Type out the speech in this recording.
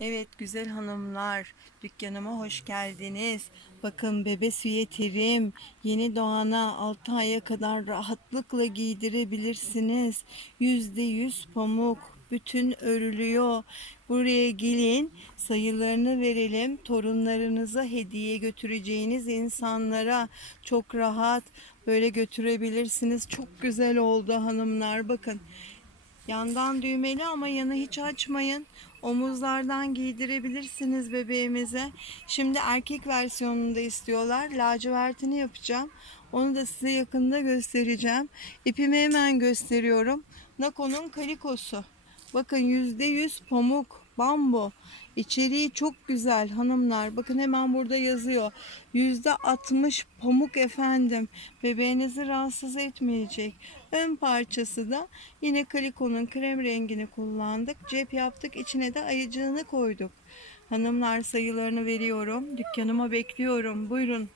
Evet güzel hanımlar, dükkanıma hoş geldiniz. Bakın bebe süyeterim, yeni doğana 6 aya kadar rahatlıkla giydirebilirsiniz. Yüzde yüz pamuk, bütün örülüyor. Buraya gelin, sayılarını verelim. Torunlarınıza hediye götüreceğiniz insanlara çok rahat böyle götürebilirsiniz. Çok güzel oldu hanımlar bakın. Yandan düğmeli ama yanı hiç açmayın. Omuzlardan giydirebilirsiniz bebeğimize. Şimdi erkek versiyonunu da istiyorlar. Lacivertini yapacağım. Onu da size yakında göstereceğim. İpimi hemen gösteriyorum. Nako'nun kalikosu. Bakın yüzde yüz pamuk, bambu. İçeriği çok güzel hanımlar. Bakın hemen burada yazıyor. Yüzde altmış pamuk efendim. Bebeğinizi rahatsız etmeyecek. Ön parçası da yine kalikonun krem rengini kullandık. Cep yaptık. İçine de ayıcığını koyduk. Hanımlar sayılarını veriyorum. Dükkanıma bekliyorum. Buyurun.